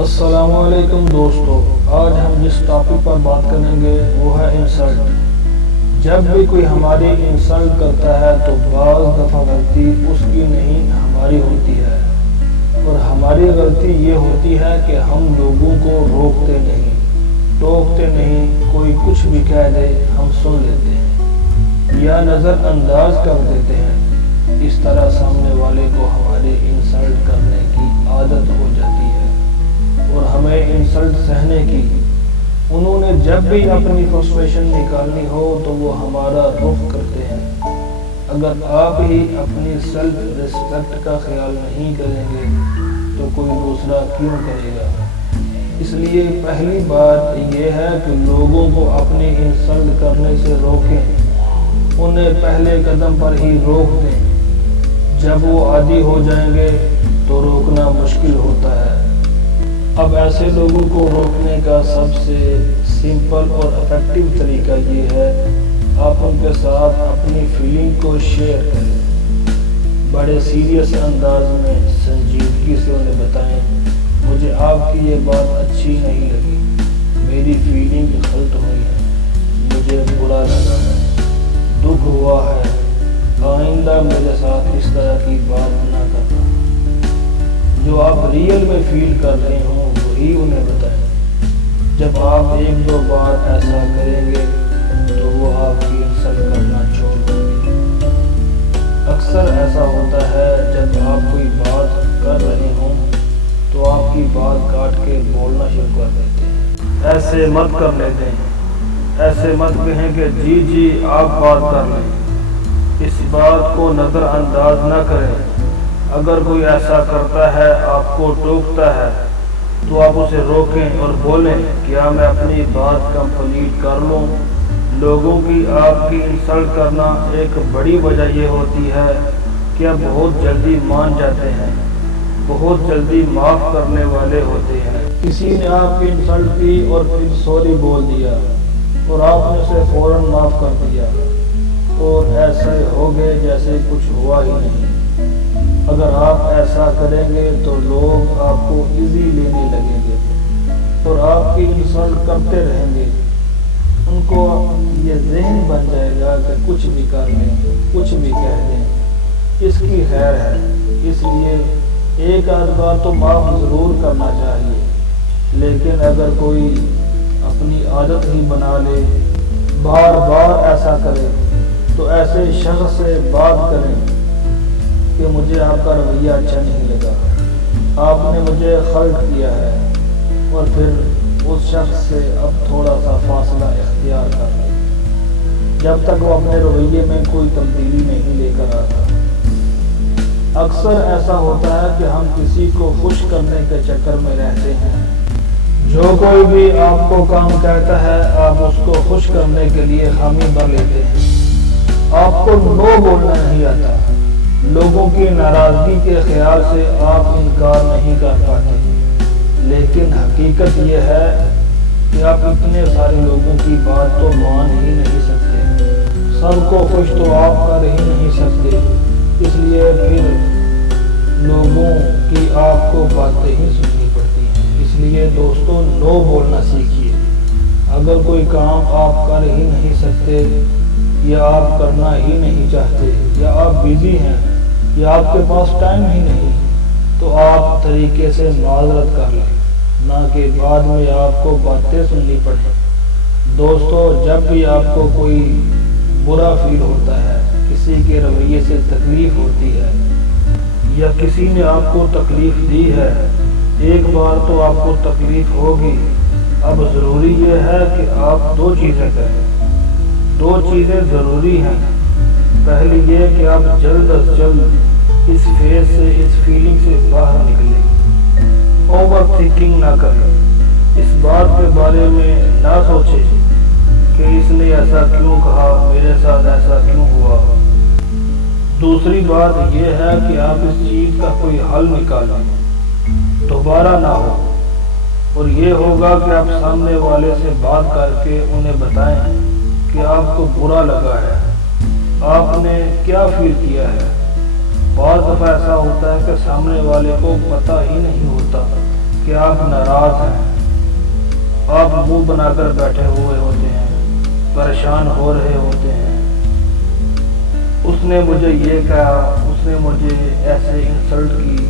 السلام علیکم دوستو، آج ہم جس ٹاپک پر بات کریں گے وہ ہے انسلٹ۔ جب بھی کوئی ہماری انسلٹ کرتا ہے تو بعض دفعہ غلطی اس کی نہیں ہماری ہوتی ہے، اور ہماری غلطی یہ ہوتی ہے کہ ہم لوگوں کو روکتے نہیں، ٹوکتے نہیں، کوئی کچھ بھی کہہ دے ہم سن لیتے ہیں یا نظر انداز کر دیتے ہیں۔ اس طرح سامنے والے کو ہماری انسلٹ کرنے کی عادت ہو جاتی ہے اور ہمیں انسلٹ سہنے کی۔ انہوں نے جب بھی اپنی فرسٹریشن نکالنی ہو تو وہ ہمارا رخ کرتے ہیں۔ اگر آپ ہی اپنی سیلف ریسپیکٹ کا خیال نہیں کریں گے تو کوئی دوسرا کیوں کرے گا؟ اس لیے پہلی بات یہ ہے کہ لوگوں کو اپنی انسلٹ کرنے سے روکیں، انہیں پہلے قدم پر ہی روک دیں۔ جب وہ عادی ہو جائیں گے تو روکنا مشکل ہوتا ہے۔ اب ایسے لوگوں کو روکنے کا سب سے سمپل اور افیکٹو طریقہ یہ ہے، آپ ان کے ساتھ اپنی فیلنگ کو شیئر کریں، بڑے سیریس انداز میں سنجیدگی سے انہیں بتائیں، مجھے آپ کی یہ بات اچھی نہیں لگی، میری فیلنگ غلط ہوئی ہے، مجھے برا لگا ہے، دکھ ہوا ہے، آئندہ میرے ساتھ اس طرح کی بات نہ کرنا۔ جو آپ ریئل میں فیل کر رہے ہوں وہی انہیں بتائیں۔ جب آپ ایک دو بار ایسا کریں گے تو وہ آپ کی انسلٹ کرنا چھوڑ دیں گے۔ اکثر ایسا ہوتا ہے جب آپ کوئی بات کر رہے ہوں تو آپ کی بات کاٹ کے بولنا شروع کر دیتے ہیں۔ ایسے مت کر لیتے ہیں، ایسے مت کہیں کہ جی آپ بات کر لیں۔ اس بات کو نظر انداز نہ کریں۔ اگر کوئی ایسا کرتا ہے، آپ کو ٹوکتا ہے، تو آپ اسے روکیں اور بولیں، کیا میں اپنی بات کمپلیٹ کر لوں؟ لوگوں کی آپ کی انسلٹ کرنا ایک بڑی وجہ یہ ہوتی ہے کہ آپ بہت جلدی مان جاتے ہیں، بہت جلدی معاف کرنے والے ہوتے ہیں۔ کسی نے آپ کی انسلٹ کی اور پھر سوری بول دیا اور آپ نے اسے فوراً معاف کر دیا اور ایسے ہو گئے جیسے کچھ ہوا ہی نہیں۔ اگر آپ ایسا کریں گے تو لوگ آپ کو ایزی لینے لگیں گے اور آپ کی انسلٹ کرتے رہیں گے۔ ان کو یہ ذہن بن جائے گا کہ کچھ بھی کر لیں، کچھ بھی کہہ دیں، اس کی خیر ہے۔ اس لیے ایک آدھ بار تو معاف ضرور کرنا چاہیے، لیکن اگر کوئی اپنی عادت ہی بنا لے، بار بار ایسا کرے، تو ایسے شخص سے بات کریں کہ مجھے آپ کا رویہ اچھا نہیں لگا، آپ نے مجھے ہرٹ کیا ہے، اور پھر اس شخص سے اب تھوڑا سا فاصلہ اختیار کر لیں جب تک وہ اپنے رویے میں کوئی تبدیلی نہیں لے کر آتا۔ اکثر ایسا ہوتا ہے کہ ہم کسی کو خوش کرنے کے چکر میں رہتے ہیں۔ جو کوئی بھی آپ کو کام کہتا ہے آپ اس کو خوش کرنے کے لیے حامی بن لیتے ہیں۔ آپ کو نو بولنا نہیں آتا، لوگوں کی ناراضگی کے خیال سے آپ انکار نہیں کر پاتے، لیکن حقیقت یہ ہے کہ آپ اتنے سارے لوگوں کی بات تو مان ہی نہیں سکتے، سب کو خوش تو آپ کر ہی نہیں سکتے، اس لیے پھر لوگوں کی آپ کو باتیں ہی سننی پڑتی ہیں۔ اس لیے دوستو، نو بولنا سیکھیے۔ اگر کوئی کام آپ کر ہی نہیں سکتے یا آپ کرنا ہی نہیں چاہتے یا آپ بیزی ہیں یا آپ کے پاس ٹائم ہی نہیں، تو آپ طریقے سے معذرت کر لیں، نہ کہ بعد میں آپ کو باتیں سننی پڑیں۔ دوستو، جب بھی آپ کو کوئی برا فیل ہوتا ہے، کسی کے رویے سے تکلیف ہوتی ہے یا کسی نے آپ کو تکلیف دی ہے، ایک بار تو آپ کو تکلیف ہوگی، اب ضروری یہ ہے کہ آپ دو چیزیں کریں۔ دو چیزیں ضروری ہیں۔ پہلی یہ کہ آپ جلد از جلد اس فیز سے، اس فیلنگ سے باہر نکلیں، اوور تھنکنگ نہ کریں، اس بات کے بارے میں نہ سوچیں کہ اس نے ایسا کیوں کہا، میرے ساتھ ایسا کیوں ہوا۔ دوسری بات یہ ہے کہ آپ اس چیز کا کوئی حل نکالیں، دوبارہ نہ ہو، اور یہ ہوگا کہ آپ سامنے والے سے بات کر کے انہیں بتائیں کہ آپ کو برا لگا ہے، آپ نے کیا فیل کیا ہے۔ بعض دفعہ ایسا ہوتا ہے کہ سامنے والے کو پتہ ہی نہیں ہوتا کہ آپ ناراض ہیں، آپ منہ بنا کر بیٹھے ہوئے ہوتے ہیں، پریشان ہو رہے ہوتے ہیں۔ اس نے مجھے یہ کہا، اس نے مجھے ایسے انسلٹ کی،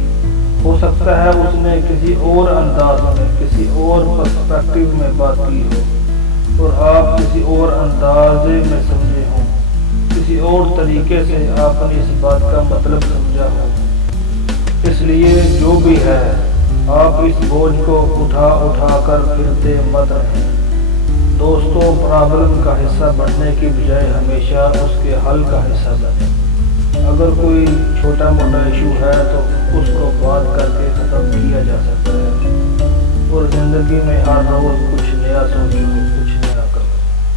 ہو سکتا ہے اس نے کسی اور انداز میں، کسی اور پرسپیکٹیو میں بات کی ہو اور آپ کسی اور اندازے میں سمجھے ہوں، کسی اور طریقے سے آپ نے اس بات کا مطلب سمجھا ہو۔ اس لیے جو بھی ہے آپ اس بوجھ کو اٹھا کر پھرتے مت رہیں۔ دوستوں، پرابلم کا حصہ بننے کی بجائے ہمیشہ اس کے حل کا حصہ بنیں۔ اگر کوئی چھوٹا موٹا ایشو ہے تو اس کو بات کر کے ختم کیا جا سکتا ہے، اور زندگی میں ہر روز کچھ نیا سوچو، کچھ